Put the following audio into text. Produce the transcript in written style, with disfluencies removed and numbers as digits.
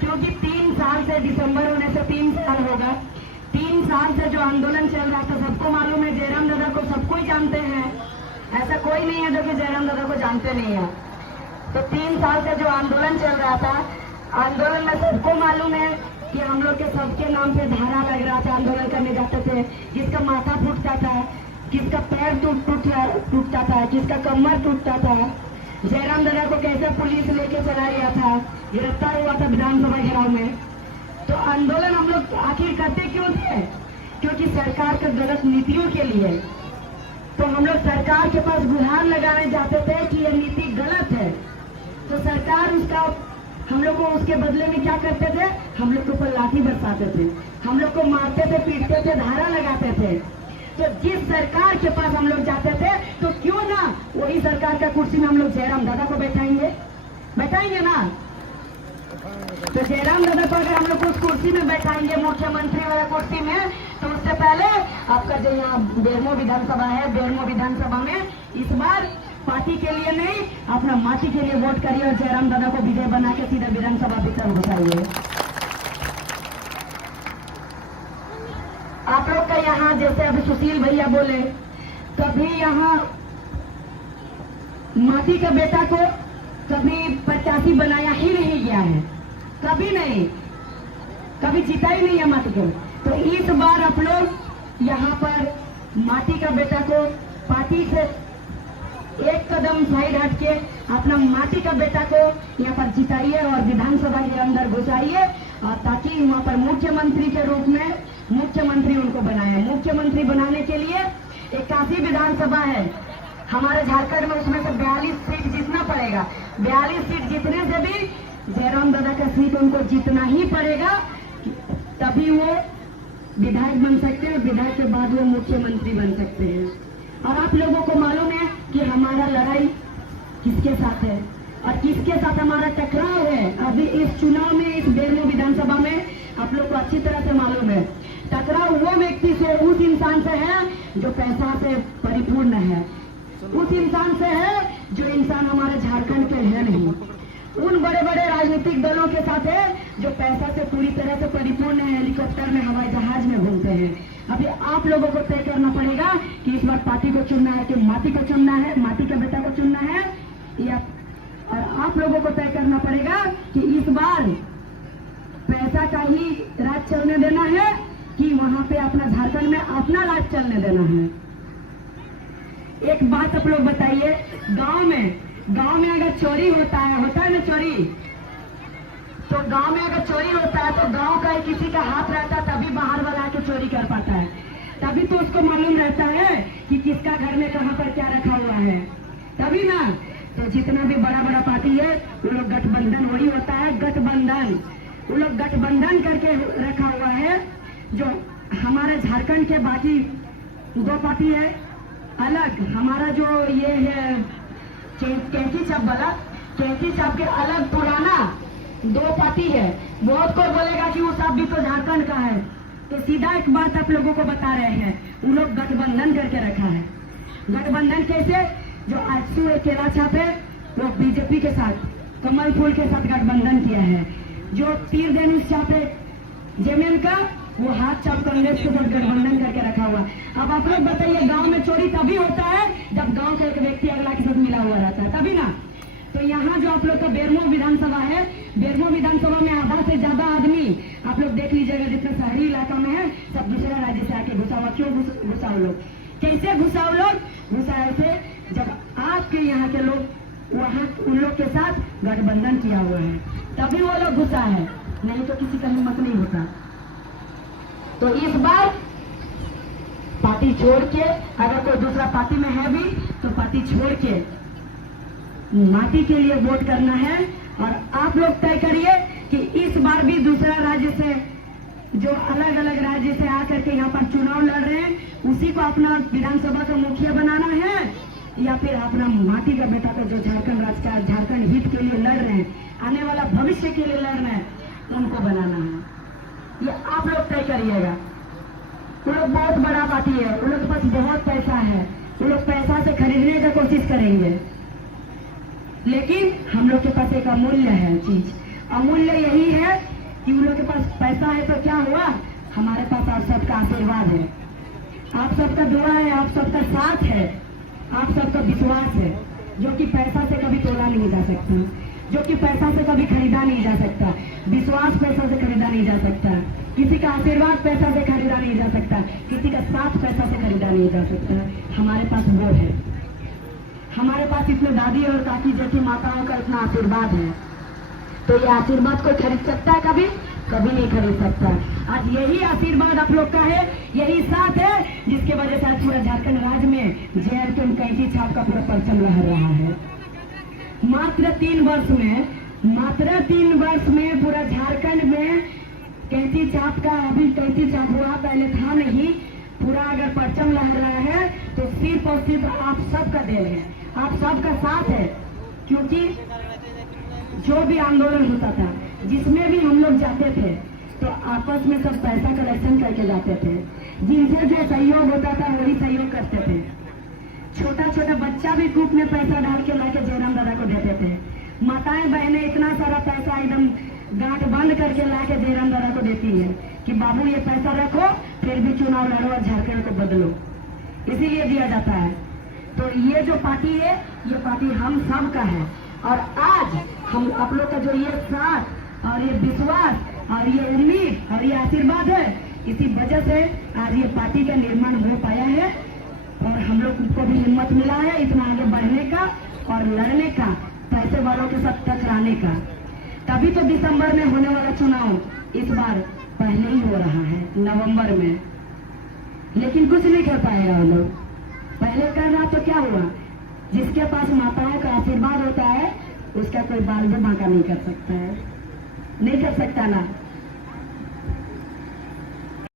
क्योंकि 3 साल से, दिसंबर होने से 3 साल होगा, 3 साल से जो आंदोलन चल रहा था, सबको मालूम है, जयराम दादा को सबको ही जानते हैं, ऐसा कोई नहीं है जो कि जयराम दादा को जानते नहीं है। तो 3 साल से जो आंदोलन चल रहा था, आंदोलन में सबको मालूम है कि हम लोग के सबके नाम पे धारा लग रहा था, आंदोलन करने जाते थे, जिसका माथा फूटता था, किसका पैर टूटता था, किसका कमर टूटता था। जयराम दादा को कैसे पुलिस लेके चला गया था, गिरफ्तार हुआ था विधानसभा घेराव में। तो आंदोलन हम लोग आखिर करते क्यों थे? क्योंकि सरकार के गलत नीतियों के लिए। तो हम लोग सरकार के पास गुहार लगाने जाते थे कि ये नीति गलत है, तो सरकार उसका, हम लोग को उसके बदले में क्या करते थे? हम लोग के ऊपर लाठी बरसाते थे, हम लोग को मारते थे, पीटते थे, धारा लगाते थे। तो जिस सरकार के पास हम लोग जाते थे, तो क्यों ना वही सरकार का कुर्सी में हम लोग जयराम दादा को बैठाएंगे ना। तो जयराम दादा को अगर हम लोग उस कुर्सी में बैठाएंगे, मुख्यमंत्री वाला कुर्सी में, तो उससे पहले आपका जो यहाँ बेरमो विधानसभा है, बेरमो विधानसभा में इस बार पार्टी के लिए नहीं, अपना माटी के लिए वोट करिए और जयराम दादा को विजय बना के सीधा विधानसभा भीतर घुसाइए। आप लोग का यहाँ जैसे अभी सुशील भैया बोले, कभी यहाँ माटी का बेटा को कभी प्रत्याशी बनाया ही नहीं गया है, कभी नहीं, कभी जीता ही नहीं है माटी को। तो इस बार आप लोग यहाँ पर माटी का बेटा को पार्टी से एक कदम साइड हटके अपना माटी का बेटा को यहाँ पर जिताइए और विधानसभा के अंदर घुसाइए, और ताकि वहाँ पर मुख्यमंत्री के रूप में मुख्यमंत्री उनको बनाए। मुख्यमंत्री बनाने के लिए 81 विधानसभा है हमारे झारखंड में, उसमें से 42 सीट जीतना पड़ेगा। 42 सीट जीतने से भी जयराम दादा का सीट उनको जीतना ही पड़ेगा, तभी वो विधायक बन सकते हैं, विधायक के बाद वो मुख्यमंत्री बन सकते हैं। और आप लोगों को मालूम है कि हमारा लड़ाई किसके साथ है और किसके साथ हमारा टकराव है। अभी इस चुनाव में, इस बेरमो विधानसभा में आप लोग को अच्छी तरह से मालूम है, टकराव वो व्यक्ति से, उस इंसान से है जो पैसा से परिपूर्ण है, उस इंसान से है जो इंसान हमारे झारखंड के है नहीं। उन बड़े बड़े राजनीतिक दलों के साथ है जो पैसा से पूरी तरह से परिपूर्ण है, हेलीकॉप्टर में, हवाई जहाज में घूमते हैं। अभी आप लोगों को तय करना पड़ेगा कि इस बार पार्टी को चुनना है कि माटी को चुनना है, माटी के बेटा को चुनना है, या और आप लोगों को तय करना पड़ेगा कि इस बार पैसा का ही राज चलने देना है कि वहां पे अपना झारखंड में अपना राज चलने देना है। एक बात आप लोग बताइए, गांव में अगर चोरी होता है ना चोरी, तो गांव में अगर चोरी होता है तो गांव का किसी का हाथ रहता है, तभी बाहर वाला आके चोरी कर पाता है, तभी तो उसको मालूम रहता है कि किसका घर में कहां पर क्या रखा हुआ है, तभी ना। तो जितना भी बड़ा बड़ा पार्टी है वो लोग गठबंधन, वही होता है गठबंधन, वो लोग गठबंधन करके रखा हुआ है। जो हमारे झारखंड के बाकी 2 पार्टी है अलग, हमारा जो ये है कैंची चाप वाला, कैंची चाप के अलग पुराना 2 पार्टी है। बहुत कोई बोलेगा कि वो सब भी तो झारखंड का है, तो सीधा एक बात आप लोगों को बता रहे हैं, वो लोग गठबंधन करके रखा है। गठबंधन कैसे? जो आजसू केला छाप है वो बीजेपी के साथ, कमल फूल के साथ गठबंधन किया है। जो तीर धनुष छाप है जेएमएम का, वो हाथ छाप कांग्रेस के साथ गठबंधन करके रखा हुआ। अब आप लोग बताइए, गांव में चोरी तभी होता है जब गांव का एक व्यक्ति अगला के साथ मिला हुआ रहता है, तभी ना। तो यहाँ जो आप लोग का बेरमो विधानसभा है, बेरमो विधानसभा में आधा से ज्यादा आदमी आप लोग देख लीजिएगा, जितना शहरी इलाका में है सब दूसरा राज्य से आके घुसा हुआ। क्यों घुसाओ लोग? कैसे घुसाओ लोग? घुसा ऐसे जब आपके यहाँ के लोग वहाँ उन लोग के साथ गठबंधन किया हुआ है, तभी वो लोग घुसा है, नहीं तो किसी का हिम्मत नहीं होता। तो इस बार पार्टी छोड़ के, अगर कोई दूसरा पार्टी में है भी तो पार्टी छोड़ के माटी के लिए वोट करना है। और आप लोग तय करिए कि इस बार भी दूसरा राज्य से, जो अलग अलग राज्य से आकर के यहाँ पर चुनाव लड़ रहे हैं, उसी को अपना विधानसभा का मुखिया बनाना है, या फिर अपना माटी का बेटा का जो झारखंड राज्य का, झारखंड हित के लिए लड़ रहे हैं, आने वाला भविष्य के लिए लड़ रहे हैं, उनको बनाना है। ये आप लोग तय करिएगा। वो लोग बहुत बड़ा पार्टी है, उन लोग के पास बहुत पैसा है, वो लोग पैसा से खरीदने की कोशिश करेंगे, लेकिन हम लोग के पास एक अमूल्य है चीज। अमूल्य यही है कि उन लोग के पास पैसा है तो क्या हुआ, हमारे पास आप सबका आशीर्वाद है, आप सबका दुआ है, आप सबका साथ है, आप सबका विश्वास है, जो कि पैसा से कभी तोला नहीं जा सकता, जो कि पैसा से कभी खरीदा नहीं जा सकता। विश्वास पैसा से खरीदा नहीं जा सकता, किसी का आशीर्वाद पैसा से खरीदा नहीं जा सकता, किसी का साथ पैसा से खरीदा नहीं जा सकता। हमारे पास वो है, हमारे पास इतने दादी और काकी जैसी माताओं का इतना आशीर्वाद है, तो ये आशीर्वाद कोई खरीद सकता है? कभी कभी नहीं खरीद सकता। आज यही आशीर्वाद आप लोग का है, यही साथ है, जिसके वजह से आज पूरा झारखंड राज्य में JRK कैंची छाप का पूरा परचम लहर रहा है। मात्र 3 वर्ष में पूरा झारखंड में कैंची छाप का, अभी कैंची छाप हुआ, पहले था नहीं, पूरा अगर परचम लहर रहा है तो सिर्फ और सिर्फ आप सबका देन है, आप सबका साथ है। क्योंकि जो भी आंदोलन होता था, जिसमें भी हम लोग जाते थे, तो आपस में सब पैसा कलेक्शन करके जाते थे, जिनसे जो सहयोग होता था वही सहयोग करते थे। छोटा छोटा बच्चा भी ग्रुप में पैसा डाल के लाके जयराम दादा को देते थे। माताएं बहनें इतना सारा पैसा एकदम गांठ बंद करके लाके जयराम दादा को देती है कि बाबू ये पैसा रखो, फिर भी चुनाव लड़ो और झारखंड को बदलो, इसीलिए दिया जाता है। तो ये जो पार्टी है, ये पार्टी हम सब का है, और आज हम आप लोग का जो ये साथ और ये विश्वास और ये उम्मीद और ये आशीर्वाद है, इसी वजह से आज ये पार्टी का निर्माण हो पाया है, और हम लोग को भी हिम्मत मिला है इतना आगे बढ़ने का और लड़ने का, पैसे वालों के साथ टकराने का। तभी तो दिसंबर में होने वाला चुनाव इस बार पहले ही हो रहा है, नवंबर में, लेकिन कुछ नहीं कर पाएगा वो लोग। पहले कर रहा तो क्या हुआ, जिसके पास माताओं का आशीर्वाद होता है उसका कोई बाल भी बांका नहीं कर सकता है, नहीं कर सकता ना।